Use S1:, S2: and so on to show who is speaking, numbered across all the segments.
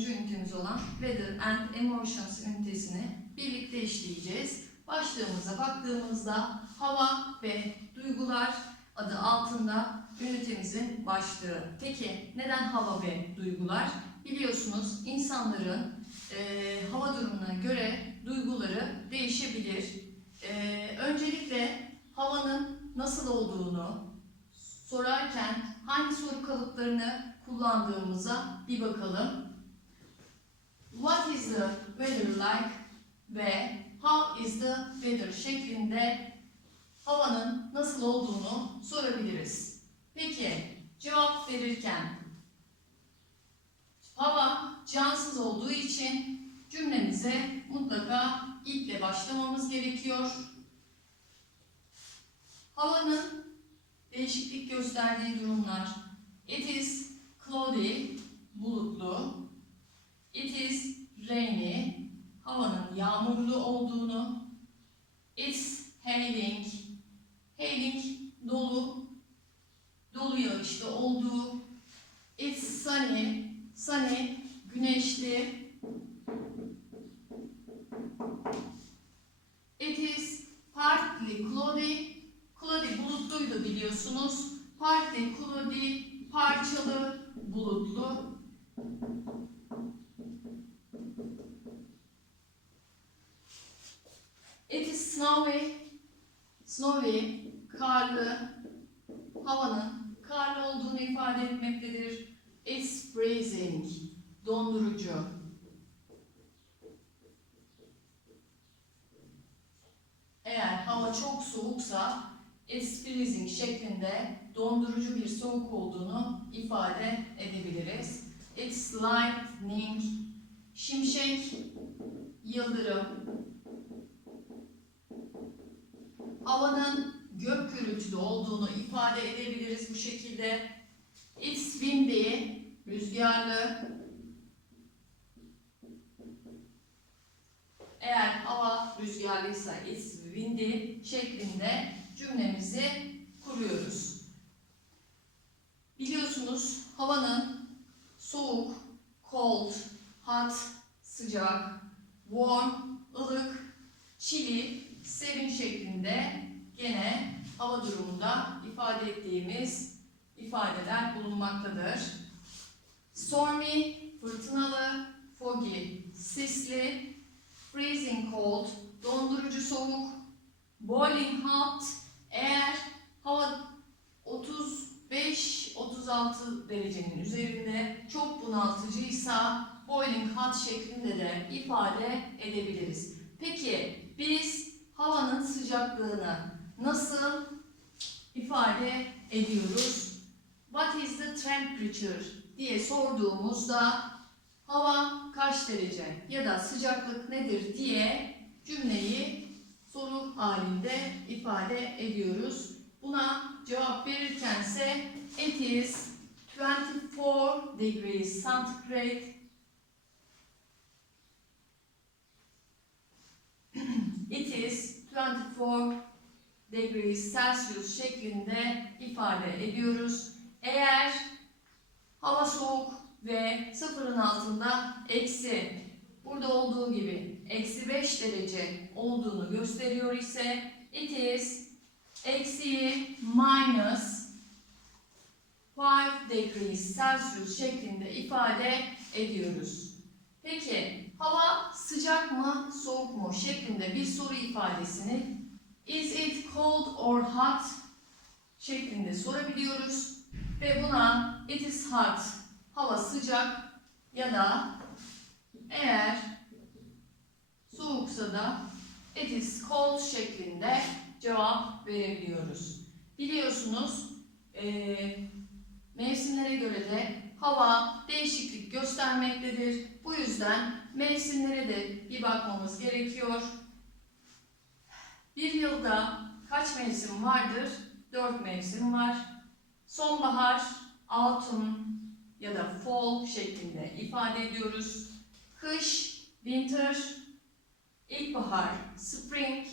S1: dördüncü ünitemiz olan Weather and Emotions ünitesini birlikte işleyeceğiz. Başlığımıza baktığımızda hava ve duygular adı altında ünitemizin başlığı. Peki neden hava ve duygular? Biliyorsunuz insanların e, hava durumuna göre duyguları değişebilir. E, öncelikle havanın nasıl olduğunu sorarken hangi soru kalıplarını kullandığımıza bir bakalım. What is the weather like ve how is the weather şeklinde havanın nasıl olduğunu sorabiliriz. Peki cevap verirken hava cansız olduğu için cümlemize mutlaka ilkle başlamamız gerekiyor. Havanın değişiklik gösterdiği durumlar. It is cloudy, bulutlu. It is rainy, havanın yağmurlu olduğunu. It's hailing, hailing dolu, dolu yağışlı olduğu. It's sunny, sunny güneşli. It is partly cloudy, cloudy bulutluydu biliyorsunuz. Partly cloudy, parçalı, bulutlu. It is snowy, snowy, karlı, havanın karlı olduğunu ifade etmektedir. It's freezing, dondurucu. Eğer hava çok soğuksa it's freezing şeklinde dondurucu bir soğuk olduğunu ifade edebiliriz. It's lightning, şimşek, yıldırım, havanın gök gürültülü olduğunu ifade edebiliriz bu şekilde. It's windy, rüzgarlı. Eğer hava rüzgarlıysa it's windy şeklinde cümlemizi kuruyoruz. Biliyorsunuz havanın soğuk, cold, hot, sıcak, warm, ılık, chilly, serin şeklinde gene hava durumunda ifade ettiğimiz ifadeler bulunmaktadır. Stormy, fırtınalı, foggy, sisli, freezing cold, dondurucu soğuk, boiling hot, eğer hava 35-36 derecenin üzerinde çok bunaltıcıysa boiling hot şeklinde de ifade edebiliriz. Peki biz havanın sıcaklığını nasıl ifade ediyoruz? What is the temperature diye sorduğumuzda hava kaç derece ya da sıcaklık nedir diye cümleyi soru halinde ifade ediyoruz. Buna cevap verirkense it is 24 degrees centigrade It is 24 degrees Celsius şeklinde ifade ediyoruz. Eğer hava soğuk ve sıfırın altında eksi, burada olduğu gibi eksi 5 derece olduğunu gösteriyor ise it is eksi minus 5 degrees Celsius şeklinde ifade ediyoruz. Peki hava sıcak mı soğuk mu şeklinde bir soru ifadesini is it cold or hot şeklinde sorabiliyoruz ve buna it is hot hava sıcak ya da eğer soğuksa da it is cold şeklinde cevap verebiliyoruz. Biliyorsunuz eee mevsimlere göre de hava değişiklik göstermektedir. Bu yüzden mevsimlere de bir bakmamız gerekiyor. Bir yılda kaç mevsim vardır? Dört mevsim var. Sonbahar, autumn ya da fall şeklinde ifade ediyoruz. Kış, winter, ilkbahar, spring,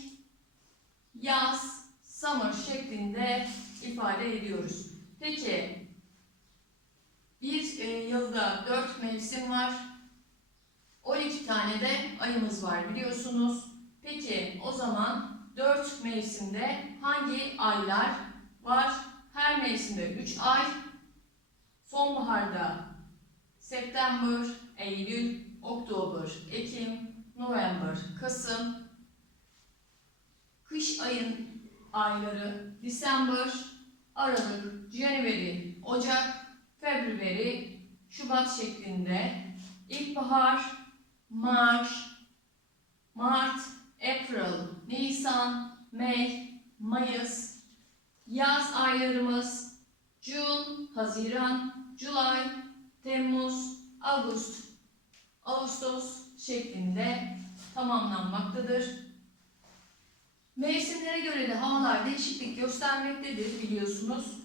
S1: yaz, summer şeklinde ifade ediyoruz. Peki bir e, yılda dört mevsim var. 12 tane de ayımız var biliyorsunuz. Peki o zaman 4 mevsimde hangi aylar var? Her mevsimde 3 ay. Sonbaharda September, Eylül, Oktober, Ekim, November, Kasım. Kış ayın ayları December, Aralık, January, Ocak, February, Şubat şeklinde. İlkbahar, Mart, Mart, April, Nisan, May, Mayıs. Yaz aylarımız June, Haziran, July, Temmuz, Ağustos, Ağustos şeklinde tamamlanmaktadır. Mevsimlere göre de havalar değişiklik göstermektedir biliyorsunuz.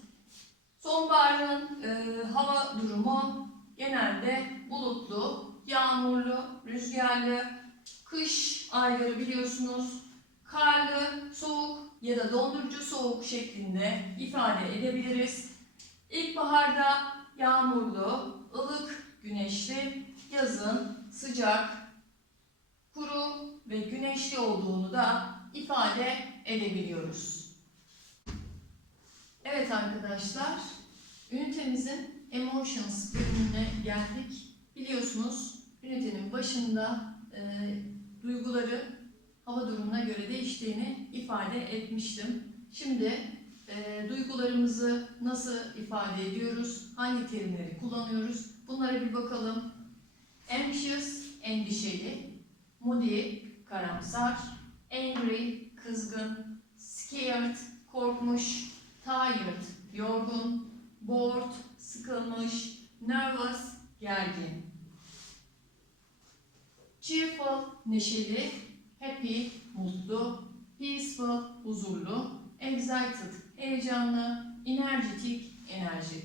S1: Sonbaharın e, hava durumu genelde bulutlu, yağmurlu, rüzgarlı, kış ayları biliyorsunuz karlı, soğuk ya da dondurucu soğuk şeklinde ifade edebiliriz. İlkbaharda yağmurlu, ılık, güneşli, yazın sıcak, kuru ve güneşli olduğunu da ifade edebiliyoruz. Evet arkadaşlar, ünitemizin Emotions bölümüne geldik. Biliyorsunuz ünitenin başında e, duyguları hava durumuna göre değiştiğini ifade etmiştim. Şimdi e, duygularımızı nasıl ifade ediyoruz, hangi terimleri kullanıyoruz bunlara bir bakalım. Anxious, endişeli, moody, karamsar, angry, kızgın, scared, korkmuş, tired, yorgun, bored, sıkılmış, nervous, gergin. Neşeli, happy, mutlu, peaceful, huzurlu, excited, heyecanlı, energetic, enerjik.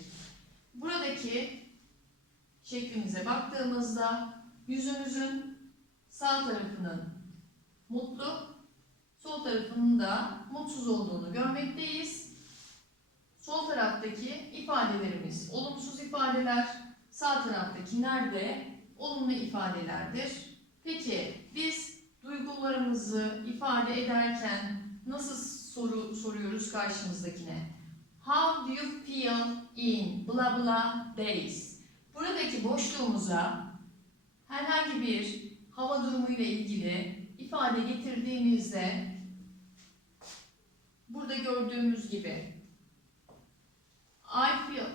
S1: Buradaki şeklimize baktığımızda yüzümüzün sağ tarafının mutlu, sol tarafının da mutsuz olduğunu görmekteyiz. Sol taraftaki ifadelerimiz olumsuz ifadeler, sağ taraftaki nerede olumlu ifadelerdir. Peki biz duygularımızı ifade ederken nasıl soru soruyoruz karşımızdakine? How do you feel in blah blah days? Buradaki boşluğumuza herhangi bir hava durumu ile ilgili ifade getirdiğimizde burada gördüğümüz gibi I feel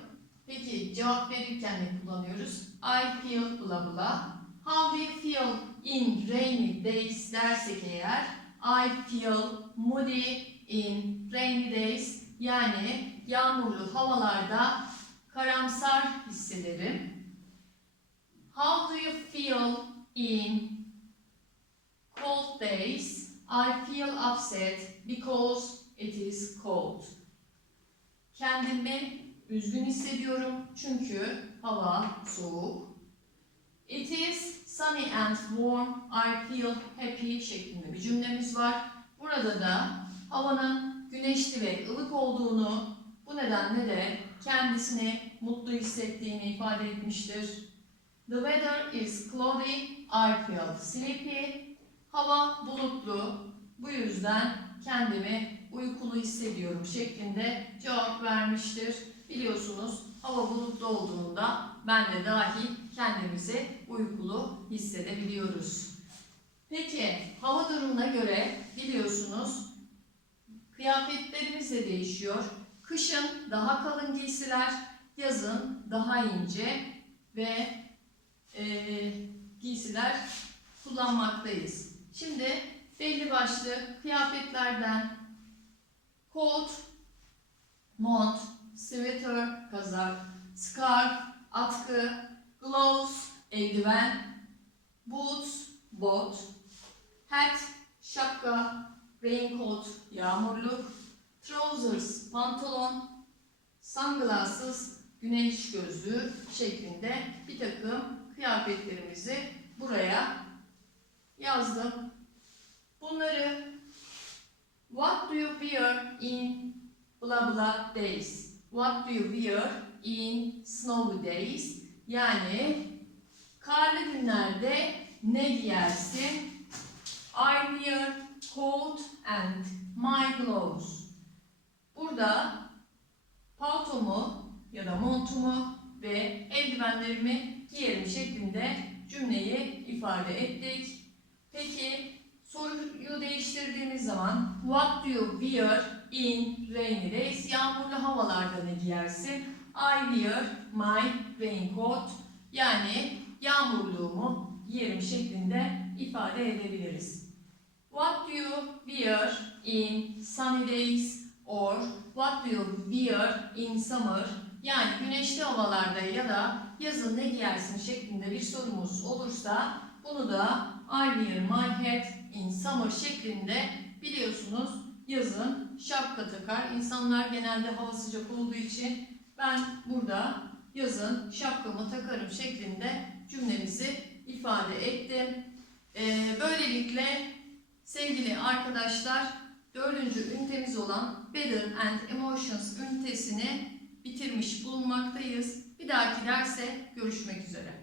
S1: Peki cevap verirken ne kullanıyoruz? I feel blah blah. How you feel in rainy days dersek eğer I feel moody in rainy days yani yağmurlu havalarda karamsar hissederim. How do you feel in cold days? I feel upset because it is cold. Kendimi üzgün hissediyorum çünkü hava soğuk. It is sunny and warm. I feel happy şeklinde bir cümlemiz var. Burada da havanın güneşli ve ılık olduğunu, bu nedenle de kendisini mutlu hissettiğini ifade etmiştir. The weather is cloudy. I feel sleepy. Hava bulutlu. Bu yüzden kendimi uykulu hissediyorum şeklinde cevap vermiştir. Biliyorsunuz hava bulutlu olduğunda ben de dahil kendimizi uykulu hissedebiliyoruz. Peki hava durumuna göre biliyorsunuz kıyafetlerimiz de değişiyor. Kışın daha kalın giysiler, yazın daha ince ve e, giysiler kullanmaktayız. Şimdi belli başlı kıyafetlerden kot, mont, sweater, kazak, scarf, atkı, gloves, eldiven, boots, bot, hat, şapka, raincoat, yağmurluk, trousers, pantolon, sunglasses, güneş gözlüğü şeklinde bir takım kıyafetlerimizi buraya yazdım. Bunları What do you wear in blah blah days? What do you wear in snowy days? Yani karlı günlerde ne giyersin? I wear coat and my gloves. Burada paltomu ya da montumu ve eldivenlerimi giyerim şeklinde cümleyi ifade ettik. Peki soruyu değiştirdiğimiz zaman what do you wear in rainy days? Yağmurlu havalarda ne giyersin? I wear my raincoat. Yani yağmurluğumu giyerim şeklinde ifade edebiliriz. What do you wear in sunny days or what do you wear in summer? Yani güneşli havalarda ya da yazın ne giyersin şeklinde bir sorumuz olursa bunu da I wear my hat in summer şeklinde biliyorsunuz yazın şapka takar. İnsanlar genelde hava sıcak olduğu için ben burada yazın şapkamı takarım şeklinde cümlemizi ifade ettim. Ee, böylelikle sevgili arkadaşlar dördüncü ünitemiz olan Better and Emotions ünitesini bitirmiş bulunmaktayız. Bir dahaki derse görüşmek üzere.